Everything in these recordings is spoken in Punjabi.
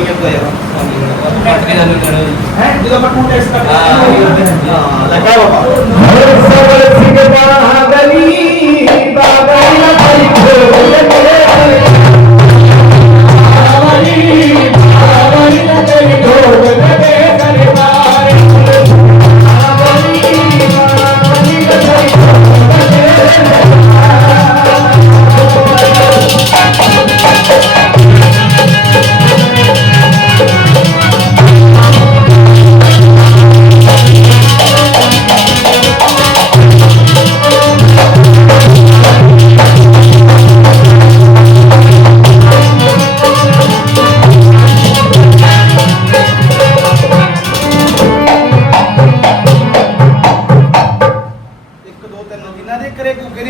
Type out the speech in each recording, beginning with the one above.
ਜਾਂਦਾ ਯਾਰ ਕੱਟ ਕੇ ਸਾਨੂੰ ਕਰੋ ਹੈ? ਜਦੋਂ ਆਪਾਂ ਟੂ ਟੈਸਟ ਕਰਦੇ ਹਾਂ। ਹਾਂ ਲੱਗਾ ਬਾਬਾ ਸਬਰ ਸਿੰਘ ਬਾਗਲੀ ਬਾਗਲੀ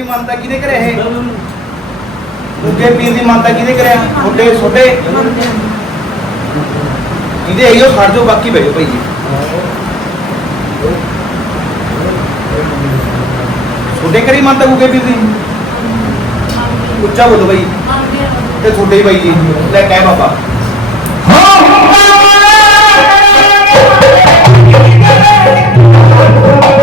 ਮਾਨਤਾ ਕਿਹਦੇ ਘਰੇ ਇਹ? ਗੁੱਗੇ ਪੀਰ ਦੀ ਮਾਨਤਾ ਕਿਹਦੇ ਘਰੇ ਛੋਟੇ ਛੋਟੇ ਇਹਦੇ ਆਈਓ ਖੜ ਜਾਓ ਬਾਕੀ ਬੈਠੋ ਭਾਈ ਜੀ। ਛੋਟੇ ਘਰੇ ਮਾਨਤਾ ਗੁੱਗੇ ਪੀਰ ਦੀ? ਉੱਚਾ ਬੋਲੋ ਭਾਈ। ਤੇ ਛੋਟੇ ਭਾਈ ਜੀ। ਲੈ ਕਹਿ ਬਾਬਾ। ਹੁਣ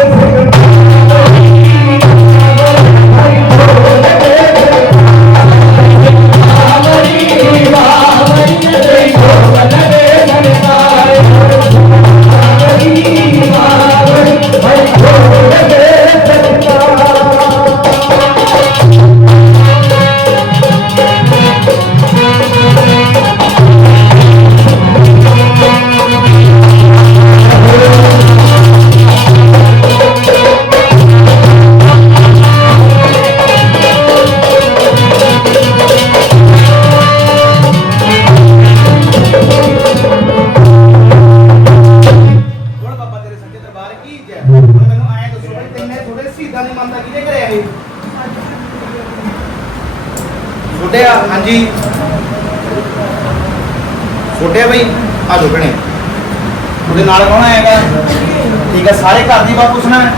ਛੋਟੇ ਆ ਹਾਂਜੀ। ਛੋਟੇ ਆ ਬਈ? ਆ ਜੋ ਭੈਣੇ। ਉਹਦੇ ਨਾਲ ਕੌਣ ਆਏਗਾ ਠੀਕ ਹੈ ਸਾਰੇ ਘਰ ਦੀ ਬਾਤ ਪੁੱਛਣਾ ਹੈ?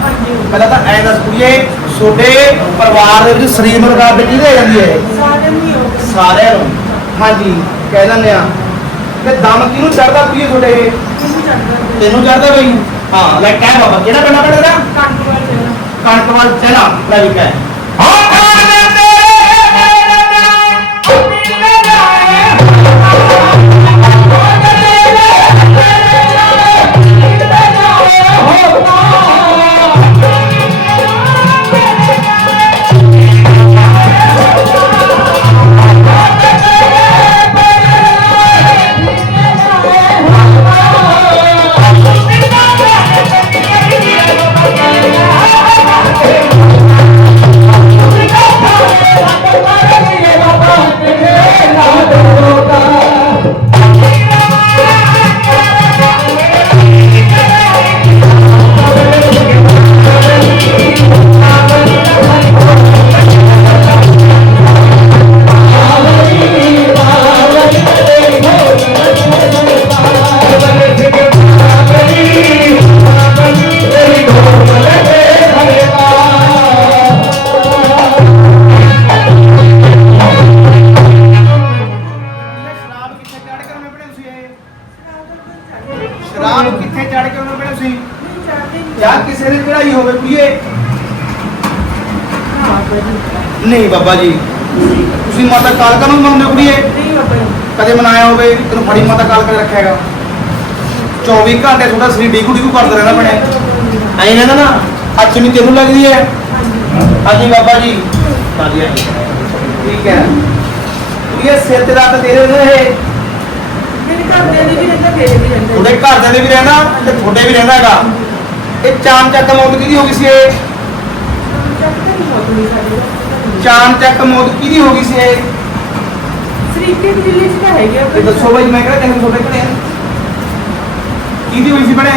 ਪਹਿਲਾਂ ਤਾਂ ਐਂ ਦੱਸ ਕੁੜੀਏ ਛੋਟੇ ਪਰਿਵਾਰ ਦੇ ਵਿੱਚ ਸਰੀਰ ਨੂੰ ਲਗਾ ਕੇ ਕਿਹਦੇ ਆ ਜਾਂਦੀ ਹੈ। ਇਹ? ਸਾਰਿਆਂ ਨੂੰ। ਹਾਂਜੀ ਕਹਿ ਦਿੰਦੇ ਆ। ਤੇ ਦਮ ਕਿਹਨੂੰ ਚੜਦਾ ਕੁੜੀਏ ਇਹ ਤੈਨੂੰ ਚੜਦਾ ਬਈ? ਹਾਂ ਲੈ ਕਹਿ ਬਾਬਾ ਕਿਹੜਾ ਪਿੰਡ ਆਪਣਾ ਤੇਰਾ ਕਣਕਵਾਲ ਚਲਾ ਲੈ ਵੀ ਕਹਿ। ਸ਼ਰਾਬ ਕਿੱਥੇ ਚੜ ਕੇ ਉਹਨੇ ਬਣੇ ਤੁਸੀਂ ਜਾਂ ਕਿਸੇ ਨੇ ਚੜਾਈ ਹੋਵੇ ਕੁੜੀਏ ਨਹੀਂ ਬਾਬਾ ਜੀ, ਤੁਸੀਂ ਮਾਤਾ ਕਾਲਕਾ ਨੂੰ ਮੰਨਦੇ ਕੁੜੀਏ? ਕਦੇ ਮਨਾਇਆ ਹੋਵੇ, ਤੈਨੂੰ ਫੜੀ ਮਾਤਾ ਕਾਲਕਾ ਨੇ ਰੱਖਿਆ ਹੈਗਾ। 24 ਘੰਟੇ ਤੁਹਾਡਾ ਸਰੀਰ ਡੀਕੂ ਡੀਕੂ ਕਰਦਾ ਰਹਿਣਾ ਬਣੇ ਐਂ ਰਹਿੰਦਾ ਨਾ, ਅੱਜ ਵੀ ਤੈਨੂੰ ਲੱਗਦੀ ਹੈ? ਹਾਂਜੀ ਬਾਬਾ ਜੀ। ਹਾਂਜੀ ਠੀਕ ਹੈ। ਕੁੜੀਏ, ਸਿਰ ਤੇ ਰਾਤ ਤੇਰੇ ਨੇ ਇਹ ਤੁਹਾਡੇ ਘਰ ਦੇ ਵੀ ਰਹਿਣਾ ਤੇ ਤੁਹਾਡੇ ਵੀ ਰਹਿਣਾ ਹੈਗਾ। ਇਹ ਚਾਮ ਚੱਕ ਮੌਤ ਕਿਹਦੀ ਹੋ ਗਈ ਸੀ ਇਹ? ਚਾਮ ਚੱਕ ਮੌਤ ਕਿਹਦੀ ਹੋ ਗਈ ਸੀ ਇਹ? ਇਹ ਦੱਸੋ ਬਾਈ ਮੈਂ ਕਿਹੜਾ ਕਹਿੰਦਾ ਤੁਹਾਡੇ ਘਰੇ ਆ। ਕਿਹਦੀ ਹੋਈ ਸੀ ਬਣੇ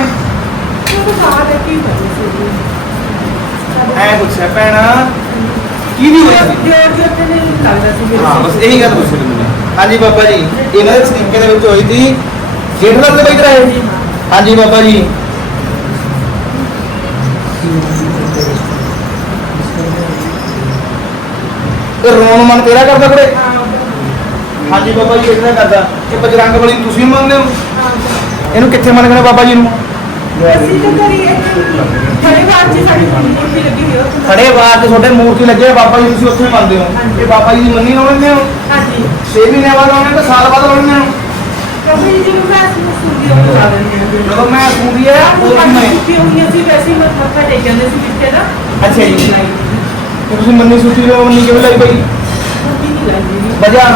ਐ ਪੁੱਛਿਆ ਭੈਣਾ ਕਿਹਦੀ ਹੋਈ ਸੀ? ਹਾਂ ਬਸ ਇਹੀ ਗੱਲ ਪੁੱਛ ਲਈ ਮੈਂ ਹਾਂਜੀ ਬਾਬਾ ਜੀ ਇਹਨਾਂ ਦੇ ਤਰੀਕੇ ਦੇ ਵਿੱਚ ਹੋਈ ਸੀ ਜੇਠ ਦਾ ਕੋਈ ਕਰਾਏ ਹਾਂਜੀ ਬਾਬਾ ਜੀ। ਤੇ ਰੋਣ ਮਨ ਤੇਰਾ ਕਰਦਾ ਕੁੜੇ ਹਾਂਜੀ ਬਾਬਾ ਜੀ ਇਹਦਾ ਕਰਦਾ। ਇਹ ਬਜਰੰਗ ਬਲੀ ਤੁਸੀਂ ਮੰਨਦੇ ਹੋ? ਇਹਨੂੰ ਕਿੱਥੇ ਮੰਨਦੇ ਨੇ ਬਾਬਾ ਜੀ ਨੂੰ? ਅਸੀਂ ਤਾਂ ਕਰੀਏ ਖੜੇ ਬਾਅਦ ਚ ਸਾਡੀ ਮੂਰਤੀ ਲੱਗੀ ਹੋਈ ਹੈ ਖੜੇ ਬਾਅਦ ਤੇ ਤੁਹਾਡੇ ਮੂਰਤੀ ਲੱਗੇ ਆ, ਬਾਬਾ ਜੀ ਤੁਸੀਂ ਉੱਥੇ ਮੰਨਦੇ ਹੋ। ਇਹ ਬਾਬਾ ਜੀ ਦੀ ਮੰਨੀ ਲਾਉਣੇ ਹੋ? ਹਾਂਜੀ। 6 ਮਹੀਨੇ ਬਾਅਦ ਆਉਣੇ ਤਾਂ ਸਾਲ ਬਾਅਦ ਆਉਣੇ ਹੋ ਕभी ਜੀ ਨੂੰ ਮੈਂ ਸੁਣਦੀ ਹਾਂ ਦਿੰਦੇ ਹਾਂ। ਜਦੋਂ ਮੈਂ ਸੁਣਦੀ ਹੈ ਉਹ ਮੈਂ ਸੁੱਕੀ ਹੋਈਆਂ ਸੀ ਵੈਸੇ ਹੀ ਮੱਥਾ ਟੇਕ ਜਾਂਦੇ ਸੀ ਪਿੱਛੇ ਦਾ ਅੱਛਾ ਜੀ। ਨਹੀਂ ਤੇ ਤੁਸੀਂ ਮੰਨੀ ਸੁੱਤੀ ਹੋ ਮੰਨੀ ਕਿਵੇਂ ਲਈ ਬਈ? ਸੁੱਕੀ ਨਹੀਂ ਲੱਗਦੀ ਜੀ ਵਜ੍ਹਾ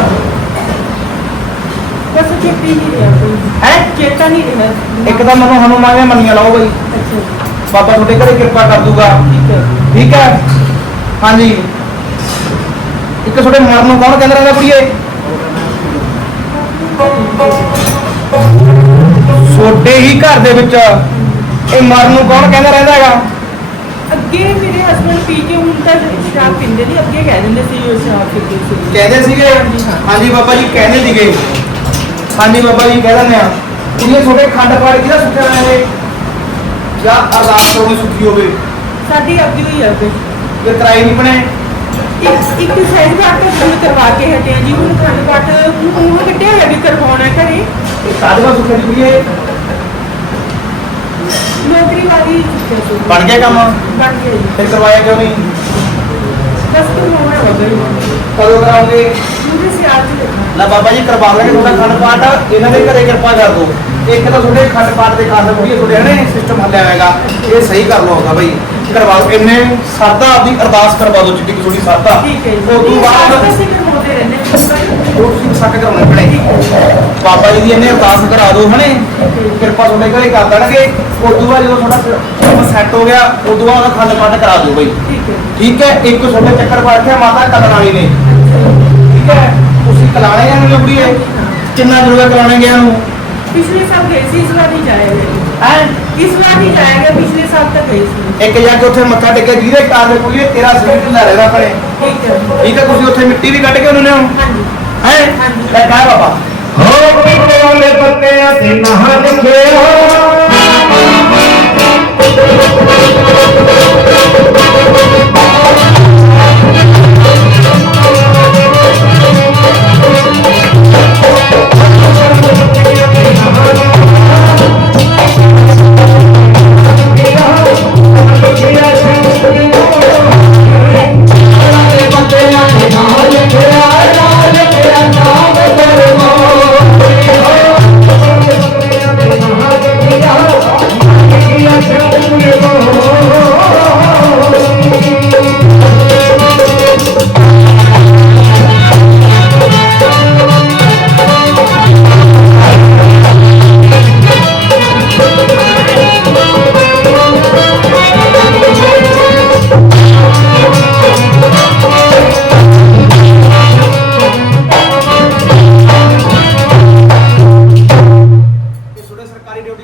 ਬਸ ਚੇਤੀ ਨਹੀਂ ਰਿਹਾ ਕੋਈ। ਹੈ? ਚੇਤਾ ਨਹੀਂ ਰਿਹਾ। ਇੱਕ ਤਾਂ ਮੈਨੂੰ ਹਨੂਮਾਨ ਦੀਆਂ ਮੰਨੀਆਂ ਲਾਓ ਬਈ। ਅੱਛਾ। ਬਾਬਾ ਤੁਹਾਡੇ ਘਰੇ ਕਿਰਪਾ ਕਰ ਦੂਗਾ। ਠੀਕ ਹੈ। ਠੀਕ ਹੈ? ਹਾਂਜੀ। ਇੱਕ ਤੁਹਾਡੇ ਮਰਨ ਨੂੰ ਕੌਣ ਕਹਿੰਦਾ ਰਹਿੰਦਾ ਕੁੜੀਏ? ਛੋਟੇ ਹੀ ਘਰ ਦੇ ਵਿੱਚ ਇਹ ਮਰਨ ਨੂੰ ਕੌਣ ਕਹਿੰਦਾ ਰਹਿੰਦਾ ਹੈਗਾ? ਅੱਗੇ ਮੇਰੇ ਹਸਬੰਡ ਪੀ ਕੇ ਹੁਣ ਤਾਂ ਸ਼ਰਾਬ ਪੀਂਦੇ ਨਹੀਂ ਅੱਗੇ ਕਹਿ ਦਿੰਦੇ ਸੀ ਉਹ ਸ਼ਰਾਬ ਪੀਂਦੇ ਸੀ। ਕਹਿੰਦੇ ਸੀਗੇ। ਹਾਂਜੀ ਬਾਬਾ ਜੀ ਕਹਿੰਦੇ ਸੀਗੇ। ਹਾਂਜੀ ਬਾਬਾ ਜੀ ਕਹਿ ਦਿੰਦੇ ਆ। ਕੁੜੀਏ ਛੋਟੇ ਖੰਡ ਪਾੜ ਕਿਹਦਾ ਸੁੱਖਿਆ ਹੋਇਆ ਇਹ ਜਾਂ ਅਰਦਾਸ ਹੋਣੀ ਸੁੱਖੀ ਹੋਵੇ। ਸਾਡੀ ਅੱਗੇ ਹੀ ਹੈ ਫਿਰ ਜੇ ਕਰਾਈ ਨਹੀਂ ਬਣੇ। ਇੱਕ ਇੱਕ ਸਾਈਡ ਘਾਟ ਬੰਦ ਕਰਵਾ ਕੇ ਹਟੇ ਆ ਜੀ ਹੁਣ ਖੰਡ ਘਾਟ ਨੂੰ ਉਹ ਕੱਢਿਆ ਹੋਇਆ ਵੀ ਕਰਵਾਉਣਾ ਘਰੇ। ਸਾਧਵਾ ਸੁੱਖਿਆ ਦੀ ਕੁੜੀਏ? ਨੌਕਰੀ ਵਾਲੀ ਚੁੱਕਿਆ ਸੀ। ਬਣ ਗਿਆ ਕੰਮ? ਬਣ ਗਿਆ ਜੀ। ਫਿਰ ਕਰਵਾਇਆ ਕਿਉਂ ਨਹੀਂ? ਬਸ ਤੋਂ ਹੋਣਾ ਗਿਆ ਕਦੋਂ ਕਰਾਉਂਗੇ ਮੁझे ਸਿਆਲ ਚ ਦੇਖਣਾ ਲੈ ਬਾਬਾ ਜੀ ਕਰਵਾ ਲਾਂਗੇ ਤੁਹਾਡਾ ਖੰਡ ਪਾਠ। ਇਹਨਾਂ ਦੇ ਘਰੇ ਕਿਰਪਾ ਕਰ ਦਿਓ। ਇੱਕ ਤਾਂ ਤੁਹਾਡੇ ਖੰਡ ਪਾਠ ਦੇ ਕਾਰਨ ਕੁੜੀਏ ਤੁਹਾਡੇ ਨੇ ਸਿਸਟਮ ਹੱਲਿਆ ਹੋਏਗਾ। ਇਹ ਸਹੀ ਕਰ ਲਓਗਾ ਬਾਈ ਕਰਵਾ ਲਓ ਇੰਨੇ ਸਰਦਾ ਆਪਦੀ ਅਰਦਾਸ ਕਰਵਾ ਦਿਓ ਜਿੱਡੀ ਤੁਹਾਡੀ ਸਰਦਾ ਠੀਕ ਹੈ ਜੀ। ਉਸ ਤੋਂ ਬਾਅਦ ਅਸੀਂ ਕਰਵਾਉਂਦੇ ਰਹਿੰਦੇ ਹਾਂ। ਉਹ ਤੁਸੀਂ ਸੱਕ ਕਰਾਉਣੇ ਪੜੇ ਬਾਬਾ ਜੀ ਦੀ ਇਹਨੇ ਅਰਦਾਸ ਕਰਾ ਦਿਓ ਹਨੇ। ਕਿਰਪਾ ਤੁਹਾਡੇ ਘਰੇ ਕਰ ਦੇਣਗੇ। ਉਸ ਤੋਂ ਬਾਅਦ ਜਦੋਂ ਤੁਹਾਡਾ ਸੈੱਟ ਹੋ ਗਿਆ ਉਸ ਤੋਂ ਬਾਅਦ ਖੰਡ ਪਾਠ ਕਰਾ ਦਿਓ ਬਾਈ। ਠੀਕ ਹੈ। ਠੀਕ ਹੈ? ਇੱਕ ਤੁਹਾਡੇ ਚੱਕਰ ਪਾ ਰੱਖਿਆ ਮਾਤਾ ਕਲਰਾਣੀ ਨੇ। ਠੀਕ ਹੈ? ਤੁਸੀਂ ਕਲਾਣੇ ਜਾਂ ਨੂੰ ਹੈ ਕਿੰਨਾ ਜੁਰਗਾ ਕਲਾਣੇ ਗਿਆ ਨੂੰ ਪਿਛਲੇ ਸਾਲ ਗਏ ਸੀ ਇਸ ਵਾਰ ਨਹੀਂ ਜਾਏਗਾ ਹੈ? ਇਸ ਵਾਰ ਨਹੀਂ ਜਾਏਗਾ ਪਿਛਲੇ ਸਾਲ ਤੱਕ ਗਏ ਸੀ। ਇੱਕ ਜਾ ਕੇ ਉੱਥੇ ਮੱਥਾ ਟੇਕਿਆ ਜਿਹਦੇ ਕਾਰਨ ਕੋਈ ਤੇਰਾ ਸਰੀਰ ਢਿੱਲਾ ਰਹਿਦਾ ਆਪਣੇ। ਠੀਕ ਹੈ। ਠੀਕ ਹੈ? ਤੁਸੀਂ ਉੱਥੇ ਮਿੱਟੀ ਵੀ ਕੱਢ ਕੇ ਉਹਨਾਂ ਨੇ ਹਾਂਜੀ। ਹੈ? ਹਾਂਜੀ। ਲੈ ਬਾਬਾ। ਹੋ ਵਾਲੇ ਪੱਤਿਆਂ ਤੇ ਨਹਾ ਲਿਖਿਆ।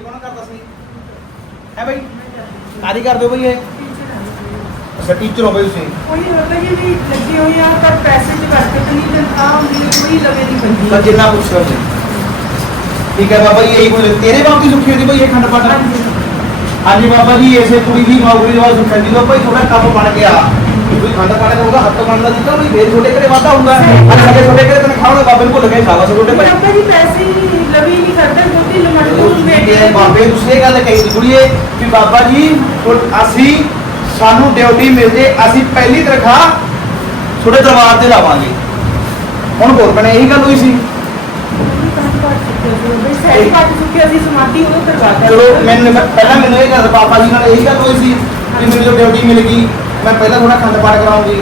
ਕੌਣ ਕਰਦਾ ਸੀ ਹੈ ਬਈ ਕਾਦੀ ਕਰਦੇ ਹੋ ਬਈ ਇਹ ਅੱਛਾ ਟੀਚਰ ਹੋ ਬਈ ਤੁਸੀਂ ਕੋਈ ਹੋਗਾ ਜੀ ਵੀ ਲੱਗੀ ਹੋਈ ਆ ਪਰ ਪੈਸੇ ਚ ਕਰਕੇ ਤਾਂ ਨਹੀਂ ਤਨਖਾਹ ਹੁੰਦੀ ਹੈ, ਕੋਈ ਲਵੇ ਨਹੀਂ ਪੈਂਦੀ ਤਾਂ ਜਿੰਨਾ ਪੁੱਛ ਰਹੇ ਸੀ ਠੀਕ ਹੈ ਬਾਬਾ ਜੀ ਇਹੀ ਬੋਲੇ ਤੇਰੇ ਬਾਪ ਦੀ ਸੁੱਖੀ ਹੋਦੀ ਬਈ ਇਹ ਖੰਡ ਪਾਠ ਹਾਂਜੀ ਹਾਂਜੀ ਬਾਬਾ ਜੀ ਐਸੇ ਕੁੜੀ ਦੀ ਨੌਕਰੀ ਦੇ ਬਾਅਦ ਸੁੱਖਿਆ ਜਦੋਂ ਭਾਈ ਤੁਹਾਡਾ ਕੰਮ ਬਣ ਗਿਆ ਕੋਈ ਖੰਡ ਪਾਠ ਕਰੂਗਾ ਹੱਥ ਬਣਦਾ ਦਿੱਤਾ ਵੀ ਫੇਰ ਤੁਹਾਡੇ ਘਰੇ ਵਾਧਾ ਹੁੰਦਾ ਅੱਜ ਸਾਡੇ ਤੁਹਾਡੇ ਘਰੇ ਤਨਖਾਹ ਹੋਣਾ ਬਾਬੇ ਨੂੰ ਭੁੱਲ ਗਏ ਸਾਵਾ ਤੁਹਾਡੇ ਭਾਈ ਹੀ ਨਹੀਂ ਕਰਦਾ ਕਿਉਂਕਿ ਲਮਟ ਤੋਂ ਠੀਕ ਹੈ। ਬਾਬੇ ਨੂੰ ਤੁਸੀਂ ਇਹ ਗੱਲ ਕਹੀ ਦੀ ਕੁੜੀਏ ਕਿ ਬਾਬਾ ਜੀ ਹੁਣ ਅਸੀਂ ਸਾਨੂੰ ਡਿਊਟੀ ਮਿਲ ਜੇ ਅਸੀਂ ਪਹਿਲੀ ਤਨਖਾਹ ਤੁਹਾਡੇ ਦਰਬਾਰ ਤੇ ਲਾਵਾਂਗੇ। ਹੁਣ ਬੋਲ ਬਣੇ ਇਹੀ ਗੱਲ ਹੋਈ ਸੀ। ਸੈਰੀ ਕੱਟ ਚੁੱਕਿਆ ਸੀ ਸਮਾਧੀ ਉਹ ਕਰਵਾਤਾ ਚਲੋ ਮੈਨੂੰ ਮੈਂ- ਪਹਿਲਾਂ ਮੈਨੂੰ ਇਹ ਗੱਲ ਬਾਬਾ ਜੀ ਨਾਲ ਇਹੀ ਗੱਲ ਹੋਈ ਸੀ ਕਿ ਮੈਨੂੰ ਜੋ ਡਿਊਟੀ ਮਿਲ ਗਈ ਮੈਂ ਪਹਿਲਾਂ ਥੋੜਾ ਖੰਡ ਪਾਠ ਕਰਾਉਂਗੀ।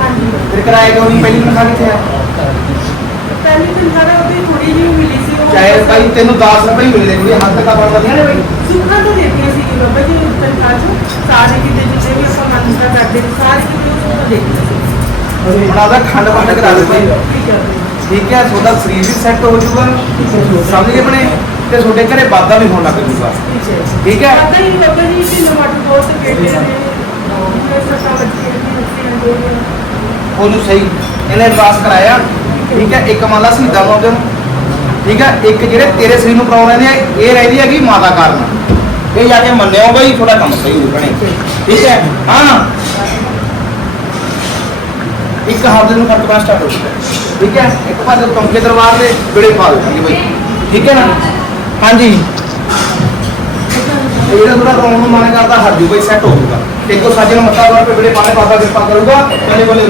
ਹਾਂਜੀ। ਫਿਰ ਕਰਾਇਆ ਕਿਉਂ ਨਹੀਂ? ਪਹਿਲੀ ਤਨਖਾਹ ਕਿੱਥੇ ਆ? ਪਹਿਲੀ ਤਨਖਾਹ ਤਾਂ ਉਹਦੀ ਥੋੜੀ ਜਿਹੀ ਮਿਲੀ ਸੀ ਉਹ ਚਾਹੇ ਭਾਈ ਤੈਨੂੰ 10 ਰੁਪਏ ਮਿਲਦੇ ਕੁੜੀ ਹੱਥ ਤੱਕ ਬਣਦਾ ਨਹੀਂ। ਨੇ ਭਾਈ ਸੁੱਖਾ ਤਾਂ ਦਿੱਤੀਆਂ ਸੀ ਬਾਬਾ ਜੀ ਤਨਖਾਹ ਚੋਂ ਸਾਰੇ ਕਿਤੇ ਜਿੱਥੇ ਵੀ ਆਪਾਂ ਮੰਨਤਾ ਕਰਦੇ ਸਾਰੇ ਕਿਤੇ ਉਹ ਤੋਂ ਦੇਖਦੇ ਸੀ ਹੁਣ ਆਦਾ ਖੰਡ ਪਾਠ ਕਰਾ ਦੇ। ਭਾਈ ਠੀਕ ਹੈ ਤੁਹਾਡਾ ਸਰੀਰ ਵੀ ਸੈੱਟ ਹੋ ਜਾਊਗਾ। ਸਮਝ ਗਏ ਬਣੇ ਤੇ ਤੁਹਾਡੇ ਘਰੇ ਵਾਧਾ ਵੀ ਹੋਣ ਲੱਗ ਜਾਊਗਾ। ਠੀਕ ਹੈ ਪਤਾ ਹੀ? ਬਾਬਾ ਜੀ ਕਿ ਨਮਟ ਬਹੁਤ ਕਿਹੜੇ ਨੇ। ਉਹਨੂੰ ਸਹੀ ਇਹਨੇ ਅਰਦਾਸ ਕਰਾਇਆ। ਠੀਕ ਹੈ। ਇੱਕ ਮੰਨ ਲਾ ਸ਼ਹੀਦਾਂ ਨੂੰ। ਉਹਦੇ ਠੀਕ ਹੈ ਇੱਕ ਜਿਹੜੇ ਤੇਰੇ ਸਰੀਰ ਨੂੰ ਪ੍ਰੋਬਲਮ ਰਹਿੰਦੀ ਹੈ ਇਹ ਰਹਿੰਦੀ ਹੈਗੀ ਮਾਤਾ ਕਾਰਨ। ਇਹ ਜਾ ਕੇ ਮੰਨਿਓ ਬਈ, ਤੁਹਾਡਾ ਕੰਮ ਸਹੀ ਹੋ ਬਣੇ ਠੀਕ ਹੈ? ਹਾਂ। ਇੱਕ ਹਫ਼ਤੇ ਨੂੰ ਖਰਚ ਸਟਾਰਟ ਹੋ ਜਾਂਦਾ ਠੀਕ ਹੈ? ਇੱਕ ਪਾਸੇ ਚੌਂਕੇ ਦਰਬਾਰ ਦੇ ਬੜੇ ਪਾ ਦਿਓ ਬਈ। ਠੀਕ ਹੈ ਨਾ? ਹਾਂਜੀ। ਇਹ ਥੋੜਾ ਰੌਣ ਨੂੰ ਮਨ ਕਰਦਾ ਹਰ ਜੂ ਬਈ ਸੈੱਟ ਹੋ ਜਾਊਗਾ। ਦੇਖੋ, ਸਾਜੇ ਨੂੰ ਮੱਥਾ ਦਵਾ ਕੇ ਬੜੇ ਪਾਣੇ ਪਾਪਾ ਕਿਰਪਾ ਕਰੂਗਾ ਕਹਿੰਦੇ ਬੋਲੇ